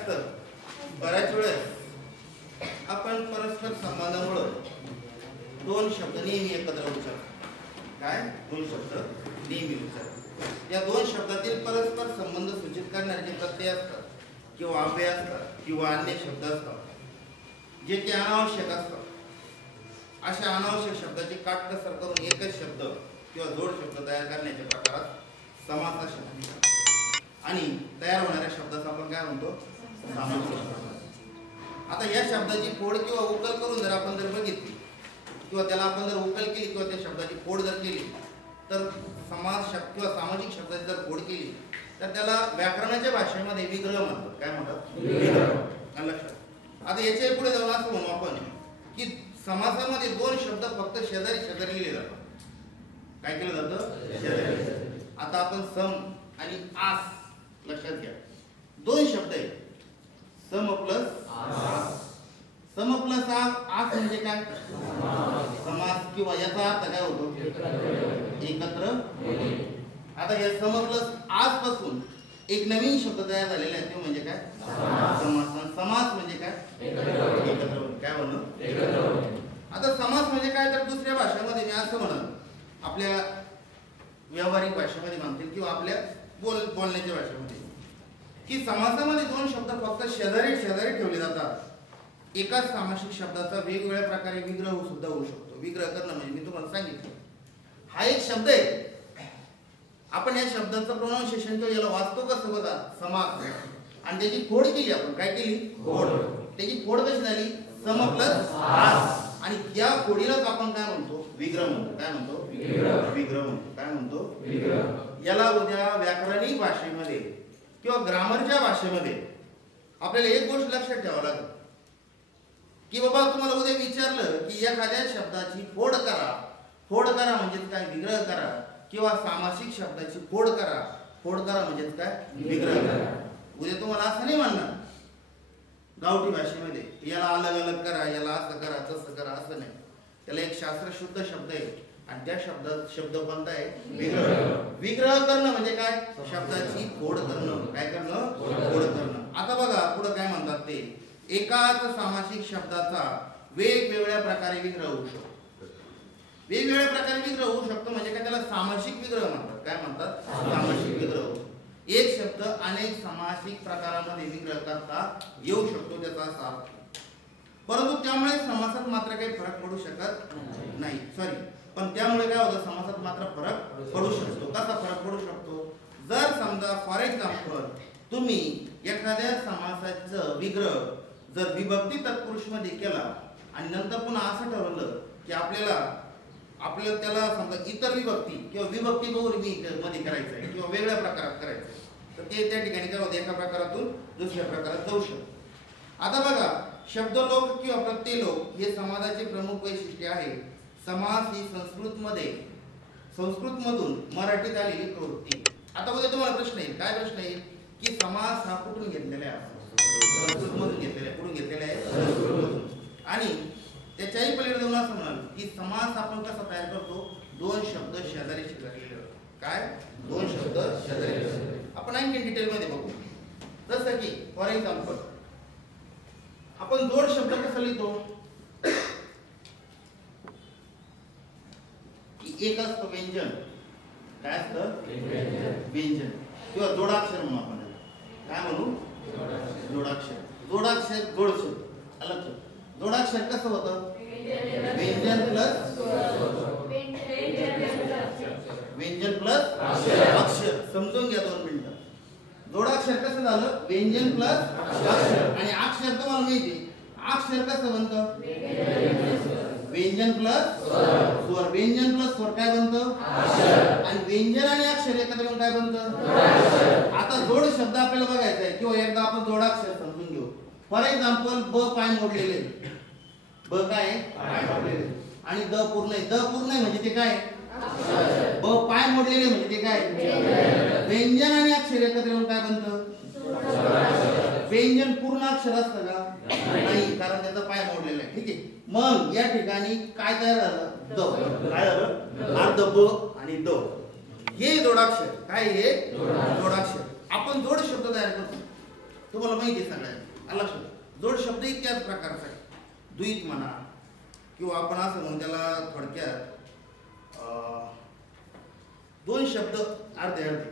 असतं, बऱ्याच वेळेस आपण परस्पर संबंधामुळे दोन शब्द नेहमी एकत्र उच्चारतो. काय? दोन शब्द नेहमी उच्चारतो. या दोन शब्दातील परस्पर संबंध सूचित करणारे जे प्रत्यय असतात किंवा अव्यय असतात किंवा अन्य शब्द असतात जे की अनावश्यक असतात, अशा अनावश्यक शब्दाची काटकसर करून एकच शब्द किंवा जोड शब्द तयार करण्याच्या प्रकारात समास असे म्हणतात. आणि तयार होणाऱ्या शब्दाचा आपण काय म्हणतो? समास. आता या शब्दाची फोड किंवा उकल करून जर आपण बघितली किंवा त्याला आपण जर उकल केली किंवा त्या शब्दाची फोड जर केली तर समास शब्द किंवा सामाजिक शब्दाची जर फोड केली तर त्याला व्याकरणाच्या भाषेमध्ये विग्रह म्हणतात. काय म्हणतात? विग्रह. लक्षात. आता याच्या पुढे जाऊन असं म्हणू आपण की समासामध्ये दोन शब्द फक्त शेजारी शेजारी लिहिले जातात. काय केलं जातं? शेजारी. आता आपण सम आणि आस लक्षात घ्या. दोन शब्द आहेत, सम प्लस आस. सम प्लस आस म्हणजे काय? समास किंवा याचा अर्थ काय होतो? एकत्र. आता या सम प्लस आस पासून एक नवीन शब्द तयार झालेला आहे, तो म्हणजे काय? समास. समास म्हणजे काय? एकत्र. काय म्हणून? आता समास म्हणजे काय तर दुसऱ्या भाषेमध्ये मी असं म्हणन, आपल्या व्यावहारिक भाषेमध्ये म्हणतील किंवा आपल्या बोलण्याच्या भाषेमध्ये की समासामध्ये दोन शब्द फक्त शेजारी शेजारी ठेवले जातात. एकाच सामासिक शब्दाचा वेगवेगळ्या प्रकारे विग्रह सुद्धा होऊ शकतो. विग्रह करणं म्हणजे मी तुम्हाला सांगितलं, हा एक शब्द आहे. आपण या शब्दाचं प्रोनाउन्सिएशन किंवा याला वाचतो कसं बघा, समास. आणि त्याची फोड केली आपण. काय केली? फोड. त्याची फोड कशी झाली? सम प्लस आस. आणि या फोडीलाच आपण काय म्हणतो? विग्रह म्हणतो. काय म्हणतो? विग्रह म्हणतो. काय म्हणतो? विग्रह. याला उद्या व्याकरणिक भाषेमध्ये किंवा ग्रामरच्या भाषेमध्ये आपल्याला एक गोष्ट लक्षात ठेवावं लागेल की बाबा तुम्हाला उद्या विचारलं की एखाद्या शब्दाची फोड करा. फोड करा म्हणजेच काय? विग्रह करा. किंवा सामासिक शब्दाची फोड करा. फोड करा म्हणजेच काय? विग्रह करा. उद्या तुम्हाला असं नाही म्हणणार गावठी भाषेमध्ये याला अलग अलग करा, याला असं करा, तसं करा, असं नाही. त्याला एक शास्त्र शुद्ध शब्द आहे आणि त्या शब्द कोणता आहे? विग्रह. विग्रह करणं म्हणजे काय? शब्दाची फोड करणं. काय करणं? फोड करणं. आता बघा पुढे काय म्हणतात ते, एकाच सामासिक शब्दाचा वेगवेगळ्या प्रकारे विग्रह होऊ शकतो. वेगवेगळ्या प्रकारे विग्रह होऊ शकतो म्हणजे काय? त्याला सामासिक विग्रह म्हणतात. काय म्हणतात? सामासिक विग्रह. एक शब्द अनेक सामासिक प्रकारामध्ये विग्रह करता येऊ शकतो त्याचा असा अर्थ. परंतु त्यामुळे समासात मात्र काही फरक पडू शकत नाही. पण त्यामुळे काय होतं? समासात मात्र फरक पडू शकतो. कसा फरक पडू शकतो? जर समजा फॉर एक्झाम्पल तुम्ही एखाद्या समासाचं विग्रह जर विभक्ती तत्पुरुष मध्ये केला आणि नंतर पुन्हा असं ठरवलं की आपल्याला त्याला समजा इतर विभक्ती किंवा विभक्ती बहुव्रीही मध्ये करायचं आहे किंवा वेगळ्या प्रकारात करायचं आहे, तर ते त्या ठिकाणी काय होतं? एका प्रकारातून दुसऱ्या प्रकारात जाऊ शकतो. आता बघा, शब्दलोक किंवा प्रत्ययलोक हे समाजाचे प्रमुख वैशिष्ट्य आहे. समास ही संस्कृतमधून मराठीत आलेली प्रवृत्ती. आता उद्या तुम्हाला प्रश्न येईल. काय प्रश्न येईल? की समास हा कुठून घेतलेला आहे? संस्कृतमधून घेतलेला आहे. कुठून घेतलेला आहे? संस्कृतमधून. आणि त्याच्याही पलीकडे जाऊन असं म्हणाल की समास आपण कसा तयार करतो? दोन शब्द शेजारी शेजारी. काय? दोन शब्द शेजारी शेजारी. आपण आणखी डिटेल मध्ये बघू. जसं की फॉर एक्झाम्पल आपण जोड शब्द कसा लिहितो? एक असतं व्यंजन. काय असतं? व्यंजन किंवा जोडाक्षर म्हणू आपण. काय म्हणू? जोडाक्षर. जोडाक्षर जोड शब्द अलग. जोडाक्षर कसं होतं? व्यंजन प्लस अक्षर. समजून घ्या 2 मिनिटं. जोडाक्षर कसं झालं? व्यंजन प्लस अक्षर. आणि अक्षर तुम्हाला माहिती, अक्षर कसं बनतं? व्यंजन प्लस स्वर. व्यंजन प्लस स्वर काय बनतं? आणि व्यंजन आणि अक्षर एकत्र येऊन काय बनतं? आता जोड शब्द आपल्याला बघायचा आहे किंवा एकदा आपण जोडाक्षर समजून घेऊ. फॉर एक्झाम्पल ब पाय मोडलेले. ब काय? पाय मोडलेले. आणि द पूर्ण आहे. द पूर्ण आहे म्हणजे ते काय? ब पाय मोडलेले म्हणजे ते काय? व्यंजन आणि अक्षर एकत्र येऊन काय बनतं? व्यंजन पूर्ण अक्षर असतं का? नाही, कारण त्याचा पाय मोडलेला आहे. ठीक आहे. मग या ठिकाणी काय तयार झालं? द. काय झालं? अर्ध ब आणि द. हे जोडाक्षर. काय हे? जोडाक्षर. आपण जोड शब्द तयार करतो. तुम्हाला माहिती आहे सगळ्यांना. आला शब्द जोड शब्द त्याच प्रकारचा आहे. द्वित म्हणा किंवा आपण असं म्हणून त्याला थोडक्यात दोन शब्द अर्धे अर्धे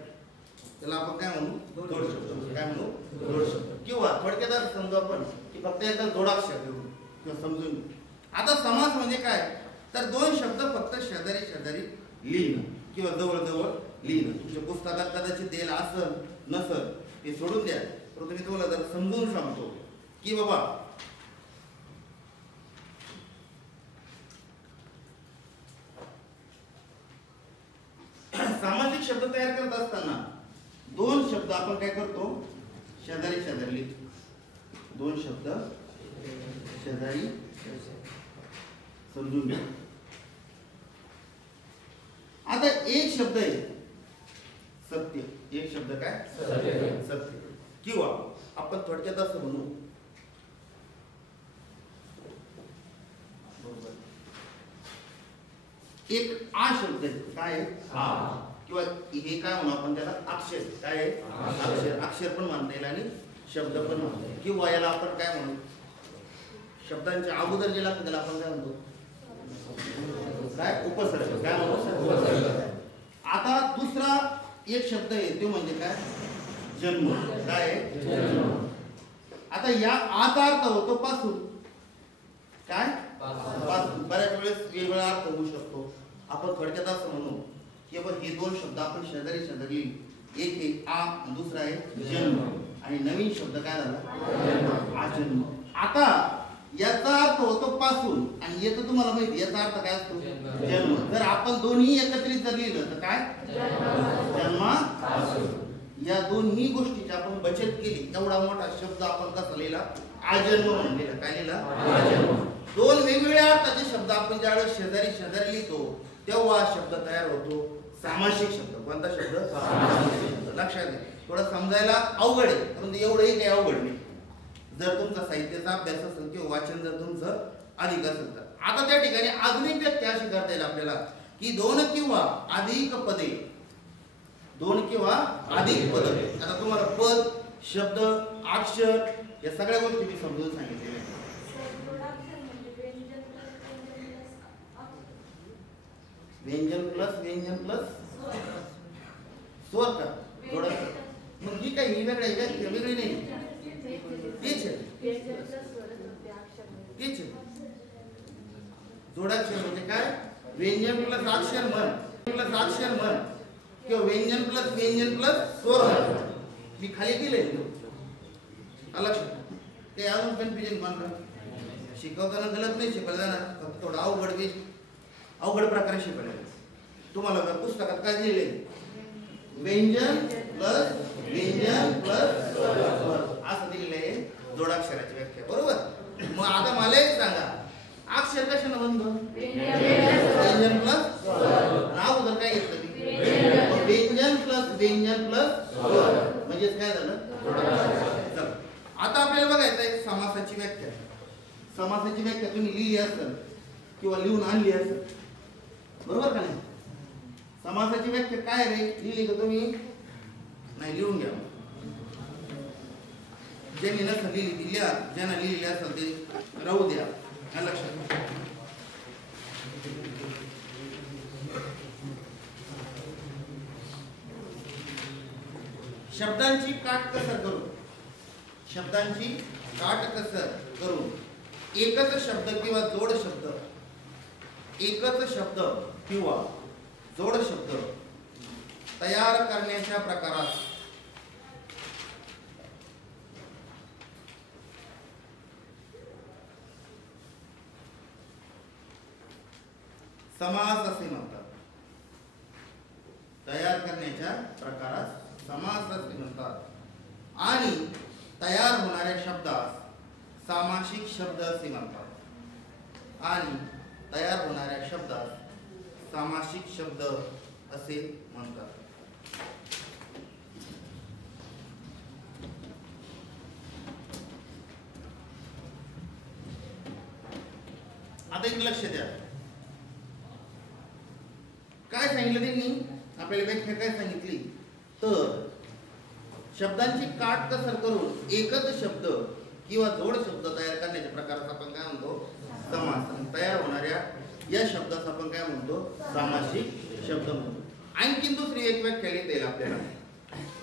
त्याला आपण काय म्हणू जोड शब्द. काय म्हणू जोड शब्द. किंवा थोडक्यात असं समजू आपण की फक्त एकदा जोडाक्षर घेऊ किंवा समजून घेऊ. आता समास म्हणजे काय तर दोन शब्द फक्त शेजारी शेजारी लिहिणं किंवा जवळ जवळ लिहिणं. तुमच्या पुस्तकात कदाचित द्यायला असल नसल ते सोडून द्या. परंतु मी तुम्हाला जर समजून सांगतो की बाबा सामासिक शब्द तयार करत असताना दोन शब्द आपण काय करतो शेजारी शेजारी लिहितो. दोन शब्द शेजारी समजून घ्या. आता एक शब्द आहे सत्य. एक शब्द काय सत्य. किंवा आपण थोडक्यात असं म्हणू एक आ शब्द आहे. काय आ किंवा हे काय म्हणू आपण त्याला अक्षर. काय अक्षर. अक्षर पण म्हणता येईल आणि शब्द पण म्हणता येईल. किंवा याला आपण काय म्हणू शब्दांच्या अगोदर जे लागतं त्याला आपण काय म्हणतो काय उपसर्ग. काय म्हणतो. आता दुसरा एक शब्द आहे तो म्हणजे काय जन्म. काय आता या आचा अर्थ होतो पासून. काय पासून. बऱ्याच वेळेस वेगवेगळा अर्थ होऊ शकतो. आपण थोडक्यात असं म्हणू की हे दोन शब्द आपण शेजारी शेजारी एक आहे आ दुसरा आहे जन्म आणि नवीन शब्द काय झाला आजन्म. आता याचा अर्थ होतो पासून आणि येतो तुम्हाला माहिती याचा अर्थ काय असतो जन्म. जर आपण दोन्ही एकत्रित जर लिहिलं तर काय जन्मापासून. या दोन्ही गोष्टीची आपण बचत केली एवढा मोठा शब्द आपण कसा लिहिला आजन्म म्हणून लिहिला. काय लिहिला आजन्म. दोन वेगवेगळ्या अर्थाचे शब्द आपण ज्यावेळेस शेजारी शेजारी लिहितो तेव्हा शब्द तयार होतो सामासिक शब्द. कोणता शब्द सामासिक शब्द. लक्षात घ्या. थोडं समजायला अवघड आहे परंतु एवढंही काही अवघड नाही जर तुमचा साहित्याचा अभ्यास असेल किंवा वाचन जर तुमचं अधिक असेल तर. आता त्या ठिकाणी अजून एक व्याख्या अशी करता येईल आपल्याला की दोन किंवा अधिक पदे. दोन किंवा अधिक पदे. आता तुम्हाला पद शब्द अक्षर या सगळ्या गोष्टी मी समजून सांगितलेल्या आहेत. व्यंजन प्लस स्वर का जोडा. मग ही काही वेगळी आहे वेगळी नाही. तीच जोडाक्षर म्हणजे काय व्यंजन प्लस अक्षर म्हण किंवा व्यंजन प्लस स्वर म्हण. मी खाली दिले लक्षात. ते अजून कन्फ्युजन मानलं शिकवताना गलत नाही शिकवलं जाणार फक्त थोडं अवघड प्रकारे शिकवलं. तुम्हाला पुस्तकात काय दिले व्यंजन प्लस स्वर असं दिलेलं आहे जोडाक्षराची व्याख्या. बरोबर. मग आता मला एक सांगा अक्षर कशानं बनतो व्यंजन प्लस नाव जर काय घेतलं मी व्यंजन प्लस स्वर म्हणजेच काय झालं. आता आपल्याला बघायचं आहे समासाची व्याख्या. समासाची व्याख्या तुम्ही लिहिली असेल किंवा लिहून आणली असेल बरोबर का नाही. समासाची व्याख्या काय रे लिहिली का तुम्ही नाही लिहून घ्या. ज्यांनी नसेल लिहिली ती लिहा. ज्यांना लिहिली असेल ते राहू द्या. लक्षात. शब्दांची काटकसर करून एकच शब्द किंवा जोड शब्द तयार करण्याच्या प्रकारास समास असे म्हणतात. तयार करण्याच्या प्रकारास समास असे म्हणतात आणि तयार होणाऱ्या शब्दास सामासिक शब्द असे म्हणतात. आणि तयार होणाऱ्या शब्दास सामासिक शब्द असे म्हणतात. आता एक लक्ष द्या काय सांगितलं त्यांनी आपल्याला व्याख्या काय सांगितली तर शब्दांची काटकसर करून एकच शब्द किंवा जोड शब्द तयार करण्याच्या प्रकाराचा आपण काय म्हणतो समास. तयार होणाऱ्या या शब्दाचा आपण काय म्हणतो सामासिक शब्द म्हणतो. आणखी दुसरी एक व्याख्या लिहिता येईल आपल्याला.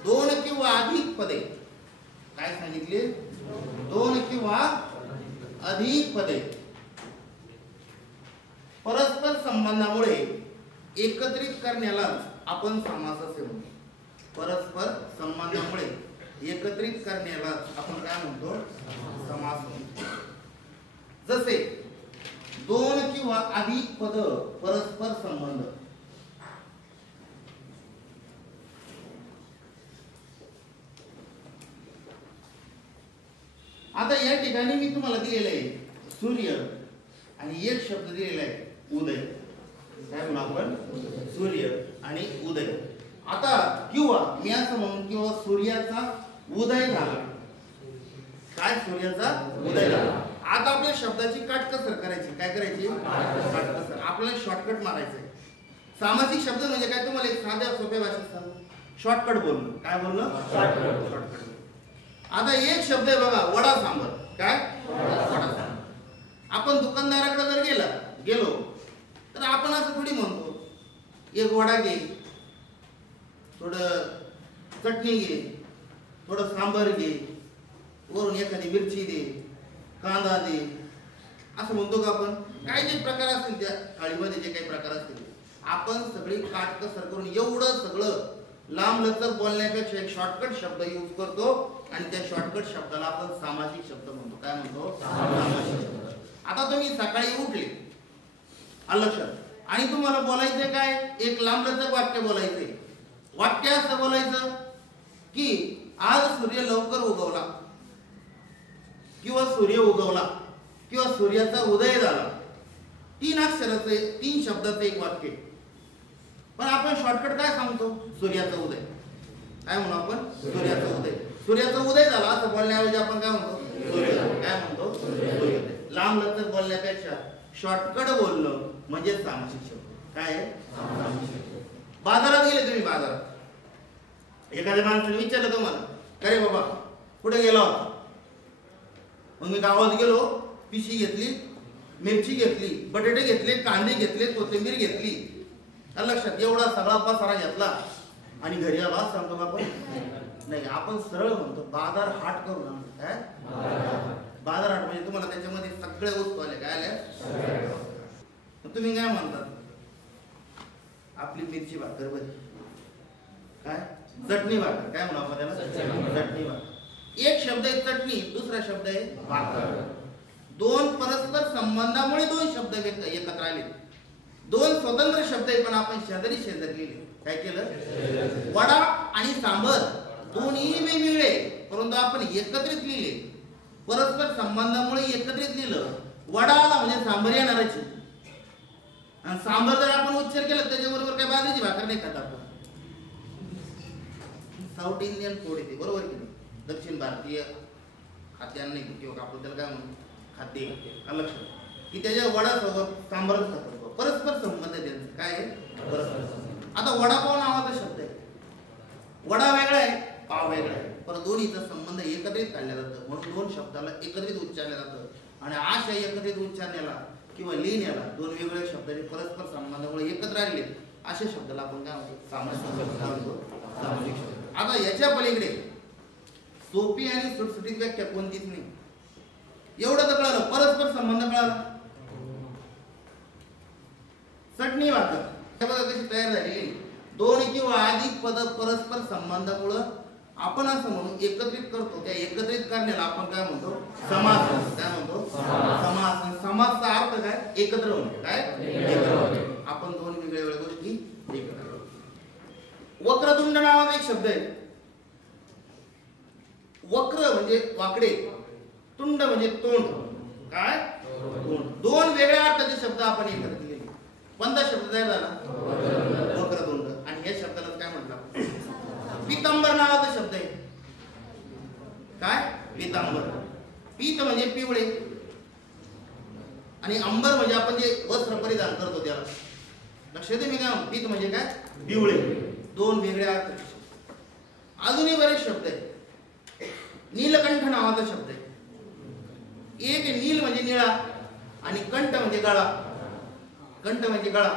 दोन किंवा अधिक पदे, काय सांगितले, दोन किंवा अधिक पदे परस्पर संबंधामुळे एकत्रित करण्याला आपण समास असे म्हणतो. परस्पर संबंधामुळे एकत्रित करण्याला आपण काय म्हणतो समास म्हणतो. जसे दोन किंवा अधिक पद परस्पर संबंध. आता या ठिकाणी मी तुम्हाला दिलेलं आहे सूर्य आणि एक शब्द दिलेला आहे उदय. काय म्हणू आपण सूर्य आणि उदय. आता किंवा मी असं म्हणून किंवा सूर्याचा उदय झाला. काय सूर्याचा उदय झाला. आता आपल्या शब्दाची काटकसर करायची. काय करायची काटकसर. आपल्याला शॉर्टकट मारायचं आहे. सामासिक शब्द म्हणजे काय तुम्हाला एक साध्या सोप्या भाषेत सांगू. शॉर्टकट बोलणं. काय बोलणं शॉर्टकट. आता एक शब्द आहे बघा वडा सांबर. काय वडा सांबर. आपण दुकानदाराकडे जर गेलो तर आपण असं थोडी म्हणतो एक वडा घे, थोडं चटणी घे, थोडं सांबर घे, वरून एखादी मिरची दे, कांदा दे, असं म्हणतो का आपण. काय जे प्रकार असतील त्या थाळीमध्ये जे काही प्रकार असतील आपण सगळी काटकसर करून एवढं सगळं लांब लचक बोलण्यापेक्षा एक शॉर्टकट शब्द यूज करतो आणि त्या शॉर्टकट शब्दाला आपण सामासिक शब्द म्हणतो. काय म्हणतो सामासिक शब्द. आता तुम्ही सकाळी उठले लक्षात आणि तुम्हाला बोलायचं काय एक लांब लचक वाक्य बोलायचंय. वाक्य असं बोलायचं की आज सूर्य लवकर उगवला किंवा सूर्य उगवला किंवा सूर्याचा उदय झाला. 3 अक्षराचे 3 शब्दाचं एक वाक्य. पण आपण शॉर्टकट काय सांगतो सूर्याचा उदय. काय म्हणू आपण सूर्याचा उदय. सूर्याचा उदय झाला असं बोलण्याऐवजी आपण काय म्हणतो सूर्य. काय म्हणतो सूर्योदय. लांब लचक बोलण्यापेक्षा शॉर्टकट बोलणं म्हणजे सामासिक शब्द. काय बाजारात गेले तुम्ही. बाजारात एखाद्या माणसाने विचारलं तुम्हाला काय बाबा कुठे गेला होता. मग मी गावात गेलो, पिशी घेतली, मिरची घेतली, बटाटे घेतले, कांदे घेतले, कोथिंबीर घेतली. लक्षात एवढा सगळा पसारा घेतला आणि घरी आला सांगतो आपण नाही. आपण सरळ म्हणतो बाजार हाट करून आणतो. काय बाजार हाट म्हणजे तुम्हाला त्याच्यामध्ये सगळ्या वस्तू आल्या. काय आल्या. तुम्ही काय म्हणतात आपली मिरची भाकर बरी. काय चटणी भाकर. काय म्हणू आपण त्याला चटणी भाकर. एक शब्द आहे चटणी, दुसरा शब्द आहे भाकर. दोन परस्पर संबंधामुळे दोन शब्द एकत्र आले. दोन स्वतंत्र शब्द आहे पण आपण शेजारी लिहिले. काय केलं वडा आणि सांबर दोन्ही वेगवेगळे परंतु आपण एकत्रित लिहिले. परस्पर संबंधामुळे एकत्रित लिहिलं. वडा आला म्हणजे सांबर येणारच. आणि सांबर जर आपण उच्चार केला त्याच्याबरोबर काय बाजरीची भाकर नाही खात आपण. साऊथ इंडियन फूड येते बरोबर की नाही. दक्षिण भारतीय खाद्यान्न नाही किंवा आपण त्याला काय म्हणू खाद्य. लक्षात की त्याच्या वडासोबत सांबरच खातो. परस्पर संबंध त्यांचा काय आहे परस्पर संबंध. आता वडापाव नावाचा शब्द आहे. वडा वेगळा आहे पाव वेगळा आहे पण दोन्हीचा संबंध एकत्रित काढला जातं म्हणून दोन शब्दाला एकत्रित उच्चारलं जातं. आणि अशा एकत्रित उच्चारण्याला किंवा लिहिण्याला दोन वेगवेगळ्या शब्दांचे परस्पर संबंधामुळे एकत्र आले अशा शब्दाला आपण काय म्हणतो सामासिक शब्द. आता याच्या पलीकडे सोपी आणि सुटसुटीत व्याख्या कोणतीच नाही. एवढं तर कळालं परस्पर संबंध कळाला. चटणी भाकर हे बघा कशी तयार झालेली. दोन किंवा अधिक पद परस्पर संबंधामुळे आपण असं म्हणून एकत्रित करतो. त्या एकत्रित करण्याला आपण काय म्हणतो समास. काय म्हणतो समास. समासचा अर्थ काय एकत्र होणे. काय एकत्र होणे. आपण दोन वेगवेगळ्या गोष्टी एकत्र. वक्रतुंड नावाचा एक शब्द आहे. वक्र म्हणजे वाकडे, तुंड म्हणजे तोंड. काय तोंड. दोन वेगळ्या अर्थाचे शब्द आपण एकत्र केले. कोणता शब्द तयार झाला वक्रतुंड. आणि या शब्दाला काय म्हटलं पितांबर नावाचा शब्द आहे. काय पितांबर. पीत म्हणजे पिवळे आणि अंबर म्हणजे आपण जे वस्त्र परिधान करतो त्याला. लक्षात आहे मी काय पीत म्हणजे काय पिवळे. दोन वेगळ्या अर्थ. अजूनही बरेच शब्द आहेत. नीलकंठ नावाचा शब्द आहे. एक नील म्हणजे निळा आणि कंठ म्हणजे गळा. कंठ म्हणजे गळा.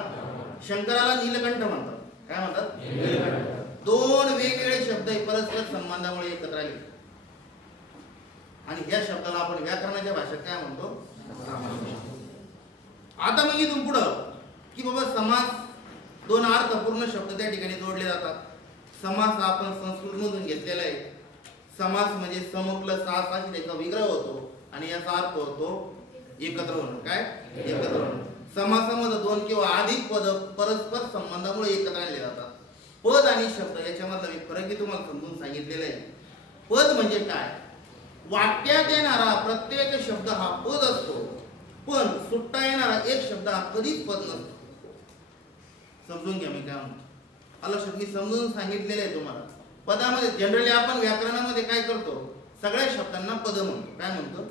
शंकराला नीलकंठ म्हणतात. काय म्हणतात? नीलकंठ. दोन वेगवेगळे शब्द परस्पर संबंधामुळे एकत्र आले आणि या शब्दाला आपण व्याकरणाच्या भाषेत काय म्हणतो? आता मग इथून पुढं की बाबा समास दोन अर्थपूर्ण शब्द त्या ठिकाणी जोडले जातात. समास आपण संस्कृतमधून घेतलेला आहे. समास म्हणजे सम प्लस सास अशी त्याचा विग्रह होतो आणि याचा अर्थ होतो एकत्र होणं. काय? एकत्र होणं. समासामध्ये दोन किंवा अधिक पद परस्पर संबंधामुळे एकत्र आणले जातात. पद आणि शब्द याच्यामधला एक फरक तुम्हाला समजून सांगितलेला आहे. पद म्हणजे काय? वाक्यात येणारा प्रत्येक शब्द हा पद असतो, पण सुट्टा येणारा एक शब्द हा कधीच पद नसतो. समजून घ्या मी काय म्हणतो. लक्षात मी समजून सांगितलेलं आहे तुम्हाला. पदामध्ये जनरली आपण व्याकरणामध्ये काय करतो? सगळ्या शब्दांना पद म्हणतो. काय म्हणतो?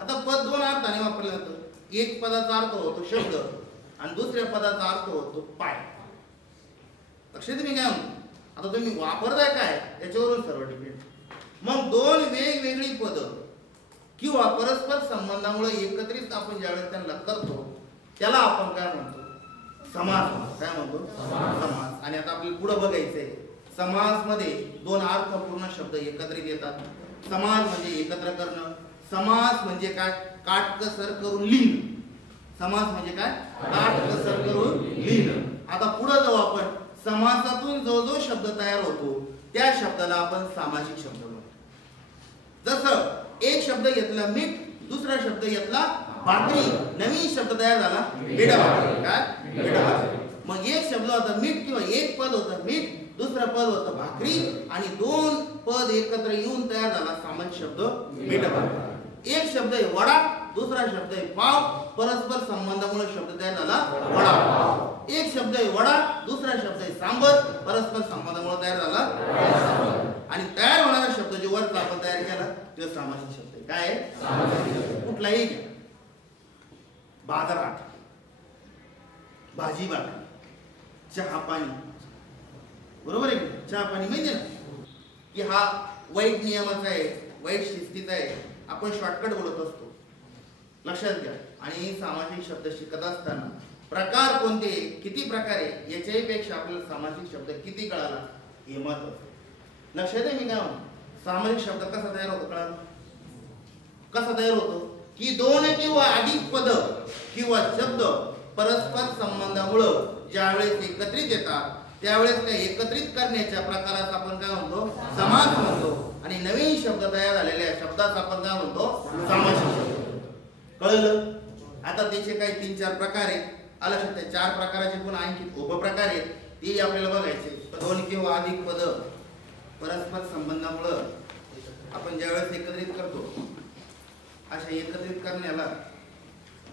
आता पद दोन अर्थाने वापरलं जातं. एक पदाचा अर्थ होतो शब्द आणि दुसऱ्या पदाचा अर्थ होतो पाय. लक्षात मी काय म्हणतो? आता तुम्ही वापरताय काय याच्यावरून सर्व डिपेंड. मग दोन वेगवेगळी पद किंवा परस्पर संबंधामुळे एकत्रित आपण ज्यावेळेस त्यांना करतो त्याला आपण काय म्हणतो? समास. काय म्हणतो? समास. आणि आता आपल्याला पुढे बघायचंय. समास मध्ये दोन अर्थपूर्ण शब्द एकत्रित येतात. समास म्हणजे एकत्र करणं. समास म्हणजे काय? काटकसर करून लिहिणं. समास म्हणजे काय? काटकसर करून लिहिणं. आता पुढे जाऊ आपण. समासातून जो जो शब्द तयार होतो त्या शब्दाला आपण सामासिक शब्द म्हणतो. जसं एक शब्द घेतला मीठ, दुसरा शब्द घेतला भाकरी, नवीन शब्द तयार झाला बेडा भाकरी. काय? बेडा भाकरी. मग एक शब्द होता मीठ किंवा एक पद होतं मीठ, दुसरा पद होतं भाकरी आणि दोन पद एकत्र येऊन तयार झाला सामासिक शब्द बेडा भाकरी. एक शब्द आहे वडा, दुसरा शब्द आहे पाव, परस्पर संबंधामुळे शब्द तयार झाला वडा. एक शब्द आहे वडा, दुसरा शब्द आहे सांबर, परस्पर संबंधामुळे तयार झाला. आणि तयार होणारा शब्द जो वरचा आपण तयार केला तो सामासिक शब्द आहे. काय आहे? कुठलाही बाजारात, भाजी भाकरी, चहा पाणी. बरोबर आहे? चहा पाणी माहिती ना की हा वाईट नियमाचा आहे, वाईट शिस्तीचा आहे. आपण शॉर्टकट बोलत असतो. लक्षात घ्या. आणि सामासिक शब्द शिकत असताना प्रकार कोणते, किती प्रकारे याच्याही पेक्षा आपल्याला सामासिक शब्द किती कळाला हे महत्त्वाचं. लक्षात आहे मी काय म्हणतो? सामासिक शब्द कसा तयार होतो कळाला? कसा तयार होतो? की दोन किंवा अधिक पद किंवा शब्द परस्पर संबंधामुळे ज्यावेळेस एकत्रित येतात त्यावेळेस त्या एकत्रित करण्याच्या प्रकारास आपण काय म्हणतो? समास म्हणतो. आणि नवीन शब्द तयार झालेल्या शब्दास आपण काय म्हणतो? सामासिक शब्द. कळलं? आता त्याचे काही 3-4 प्रकार आहेत. आला शकते 4 प्रकाराचे पण आणखी उपप्रकार आहेत. ते आपल्याला बघायचे. दोन किंवा अधिक पद परस्पर संबंधामुळे आपण ज्यावेळेस एकत्रित करतो अशा एकत्रित करण्याला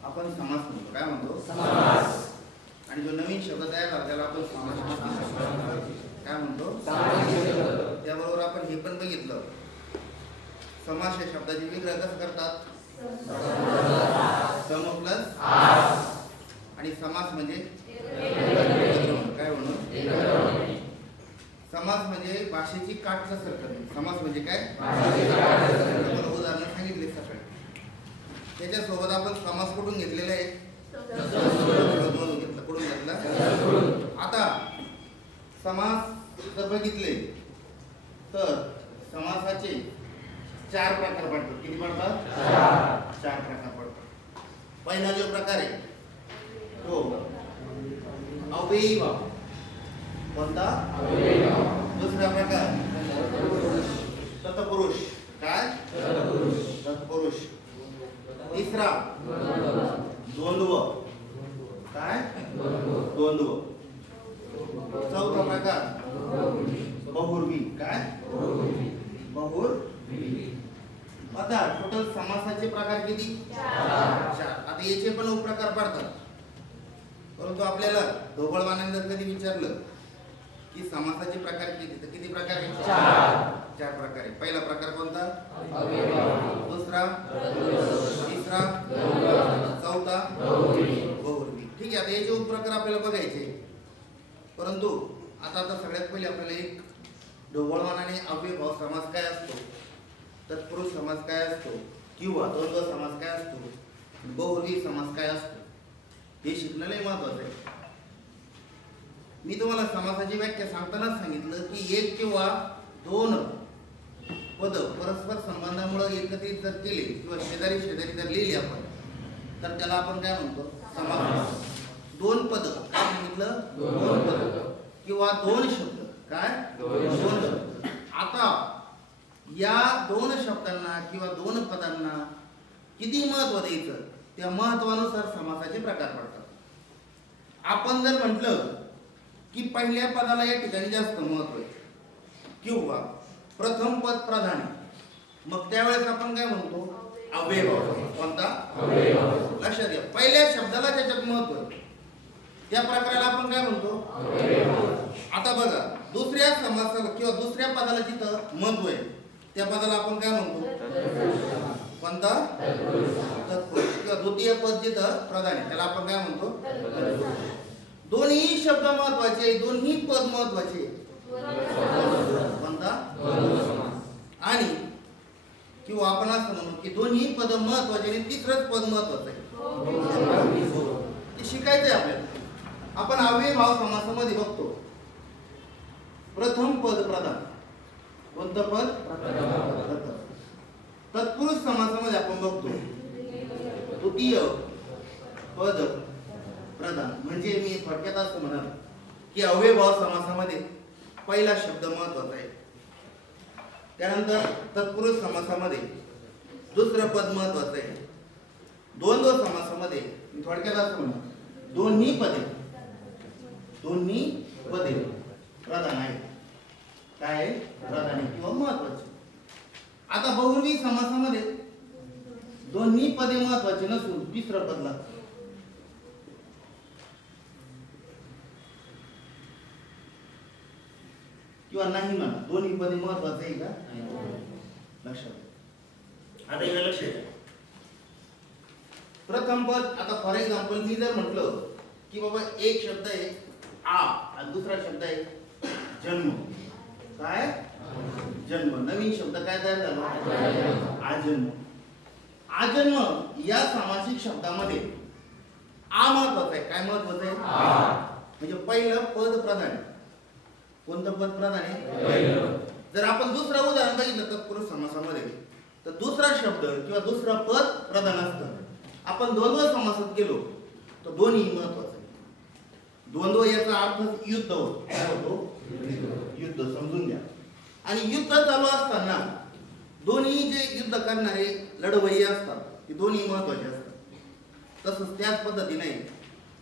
आपण समास म्हणतो. काय म्हणतो? समास. आणि जो नवीन शब्द तयार झाला त्याला आपण काय म्हणतो? त्याबरोबर आपण हे पण बघितलं समास या शब्दाचे विग्रह कसं करतात? सम प्लस आणि समास म्हणजे काय म्हणून? समास म्हणजे भाषेची काटकसर करणे. समास म्हणजे काय? उदाहरण सांगितले सकाळी. त्याच्यासोबत आपण समास कुठून घेतलेला आहे? कुठून घेतला? आता समास जर बघितले तर समासाचे 4 प्रकार पडतात. किती पडतात? 4 प्रकार पडतात. पहिला जो प्रकार आहे तो अव्ययी भाव. कोणता? अव्ययी भाव. दुसरा प्रकार तत्पुरुष. काय? तत्पुरुष. तिसरा द्वंद्व. काय? द्वंद्व. चौथा प्रकार बहुर्वी. काय? बहुर्वी. आता टोटल समासाचे प्रकार किती? 4. आता याचे पण उपप्रकार पडतात. परंतु आपल्याला ढोबळमानाने जर कधी विचारलं की समासाचे प्रकार किती तर किती प्रकार आहेत? 4 प्रकार आहेत. पहिला प्रकार कोणता? दुसरा, तिसरा, चौथा बहुर्वी. ठीक आहे. आता याचे उपप्रकार आपल्याला बघायचे. परंतु आता सगळ्यात पहिले आपल्याला एक ढोबळमानाने अव्ययभाव समास काय असतो, तत्पुरुष समास काय असतो, किंवा द्वंद्व समास काय असतो, बहुव्रीही समास काय असतो, हे शिकणं लय महत्वाचं आहे. मी तुम्हाला समासाची व्याख्या सांगतानाच सांगितलं की एक किंवा दोन पद परस्पर संबंधामुळे एकत्रित जर केले किंवा शेजारी शेजारी जर लिहिले आपण, तर त्याला आपण काय म्हणतो, समास. दोन पद काय सांगितलं, दोन पद किंवा दोन शब्द, काय दोन शब्द. आता या दोन शब्दांना किंवा दोन पदांना किती महत्व द्यायचं, त्या महत्वानुसार समासाचे प्रकार पडतात. आपण जर म्हटलं की पहिल्या पदाला या ठिकाणी जास्त महत्व आहे किंवा प्रथम पद प्रधान आहे, मग त्यावेळेस आपण काय म्हणतो, अव्ययभाव. कोणता, अव्ययभाव. लक्षात घ्या, पहिल्या शब्दाला ज्याच्यात महत्व आहे त्या प्रकाराला आपण काय म्हणतो, अव्ययभाव. आता बघा, दुसऱ्या समासाला किंवा दुसऱ्या पदाला जिथं महत्व आहे त्या पदाला आपण काय म्हणतो, कोणता, तत्पुरुष. किंवा द्वितीय पद जिथं प्रधान आहे त्याला आपण काय म्हणतो. दोन्ही शब्द महत्वाचे, दोन्ही पद महत्वाचे, कोणता, आणि किंवा आपण असं म्हणू की दोन्ही पद महत्वाचे आणि तिसरंच पद महत्वाचं आहे. ते शिकायचंय आपल्याला. आपण अव्ययभाव समासामध्ये बघतो प्रथम पद प्रधान, कोणतं पद, प्रथम. तत्पुरुष समासामध्ये आपण बघतो द्वितीय पद प्रधान. म्हणजे मी थोडक्यात असं म्हणाल की अव्ययभाव समासामध्ये पहिला शब्द महत्वाचा आहे, त्यानंतर तत्पुरुष समासामध्ये दुसरं पद महत्वाचं आहे, द्वंद्व समासामध्ये मी थोडक्यात असं म्हणा दोन्ही पदे प्रधान आहे, काय प्रधान किंवा महत्वाचे. आता बहुव्रीही समासामध्ये दोन्ही पदे महत्वाचे नसून तिसरं पद लागतं. किंवा नाही म्हणा, दोन्ही पदे महत्वाचे आहे का, लक्षात. आता इकडे लक्ष द्या, प्रथम पद. आता फॉर एक्झाम्पल मी जर म्हटलं की बाबा एक शब्द आहे आ आणि दुसरा शब्द आहे जन्म, काय जन्म. नवीन शब्द काय तयार झाला, आजन्म. आजन्म या सामासिक शब्दामध्ये आ महत्वाचा आहे. काय महत्वाचं आहे, म्हणजे पहिलं पद प्रधान. कोणतं पद प्रधान आहे. जर आपण दुसरं उदाहरण बघितलं तत्पुरुष समासामध्ये, तर दुसरा शब्द किंवा दुसरं पद प्रधान असतं. आपण द्वंद्व समासात गेलो तर दोन्ही महत्वाचं आहे. द्वंद्व याचा अर्थ युद्ध होतो. काय होतो, युद्ध. समजून घ्या. आणि युद्ध चालू असताना दोन्ही जे युद्ध करणारे लढवय्ये असतात ते दोन्ही महत्वाचे असतात. तसंच त्याच पद्धतीने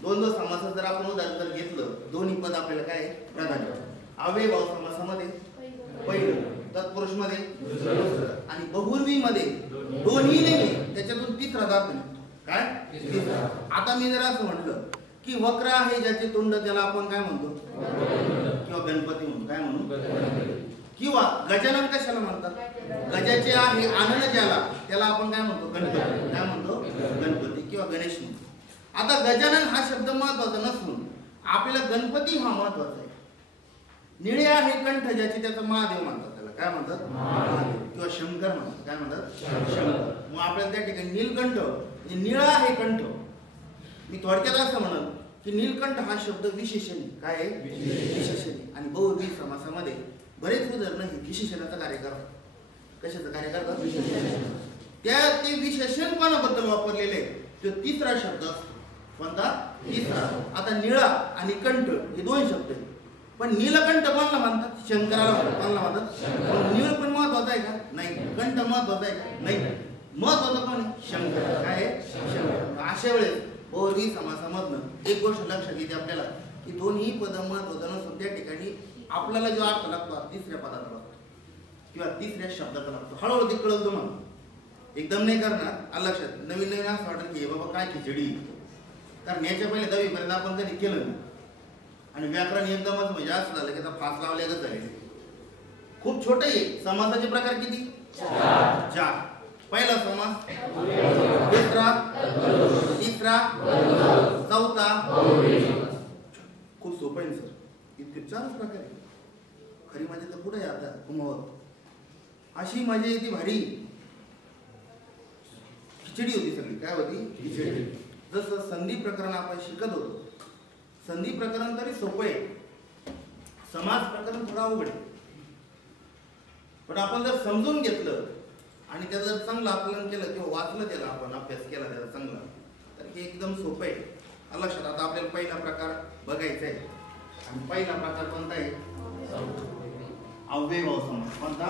द्वंद्व समासात जर आपण उदाहरण जर घेतलं, दोन्ही पद आपल्याला काय प्रधान. अव्ययभाव समासामध्ये पहिलं, तत्पुरुष मध्ये दुसरं, आणि बहुव्रीही मध्ये दोन्ही नाही, त्याच्यातून तिसरा दात नाही. काय तिसरा. आता मी जर असं म्हटलं की वक्र आहे ज्याचे तोंड त्याला आपण काय म्हणतो, किंवा गणपती म्हणून. काय म्हणू, किंवा गजानन कशाला म्हणतात, गजाचे आहे आनंद ज्याला त्याला आपण काय म्हणतो, गणपती. काय म्हणतो, गणपती किंवा गणेश म्हणतो. आता गजानन हा शब्द महत्वाचा नसून आपल्याला गणपती हा महत्वाचा आहे. निळे आहे कंठ ज्याचे त्याचा महादेव म्हणतात, त्याला काय म्हणतात, महादेव किंवा शंकर म्हणतात. काय म्हणतात, शंकर. मग आपल्याला त्या ठिकाणी नीलकंठ म्हणजे निळा आहे कंठ. मी थोडक्यात असं म्हणत की नीलकंठ हा शब्द विशेषण. काय आहे, विशेषण. आणि बहुव्रीही समासामध्ये बरेच उदाहरणं हे विशेषणाचं कार्य करतात. कशाचं कार्य करतात, विशेषण. त्या ते विशेषण कोणाबद्दल वापरलेले तो तिसरा शब्द असतो. कोणता, तिसरा. आता निळा आणि कंठ हे दोन शब्द आहेत, पण नीलकंठ कोणाला म्हणतात, शंकराला कोणाला म्हणतात. नीळ पण महत्वाचा आहे का, नाही. कंठ महत्वाचा आहे का, नाही. महत्वाचं कोण आहे, शंकर. काय आहे, शंकर. अशा वेळेस बहुव्रीही समासामधनं एक गोष्ट लक्षात येते आपल्याला की दोन्ही पद महत्वाचं नसून त्या ठिकाणी आपल्याला जो अर्थ लागतो तिसऱ्या पदाचा लागतो किंवा तिसऱ्या शब्दाचा लागतो. हळूहळू ते कळलं तुम्हाला, एकदम नाही करणार. लक्षात. नवीन नवीन असं वाटत की बाबा काय खिचडी, कारण याच्या पहिले 10वी पर्यंत आपण कधी केलं नाही. आणि व्याकरण एकदमच म्हणजे असं झालं की आता फास लावल्यागत झाले. खूप छोटे आहे. समासाचे प्रकार किती, 4. पहिला समास, दुसरा, तिसरा, चौथा. खूप सोपं आहे सर. इतके 4 प्रकार आहे. खरी मजा तर पुढे आता कुमावर अशी मजा येते भारी. खिचडी होती सगळी. काय होती? खिचडी. जसं संधी प्रकरण आपण शिकत होतो. संधी प्रकरण तरी सोपं आहे, समाज प्रकरण थोडा अवघड आहे. पण आपण जर समजून घेतलं आणि त्याचं जर चांगलं आकलन केलं किंवा वाचलं त्याला, आपण अभ्यास केला त्याचा चांगला, तर हे एकदम सोपं आहे. लक्षात. आता आपल्याला पहिला प्रकार बघायचा आहे. आणि पहिला प्रकार कोणता आहे? अव्ययभाव समास. कोणता?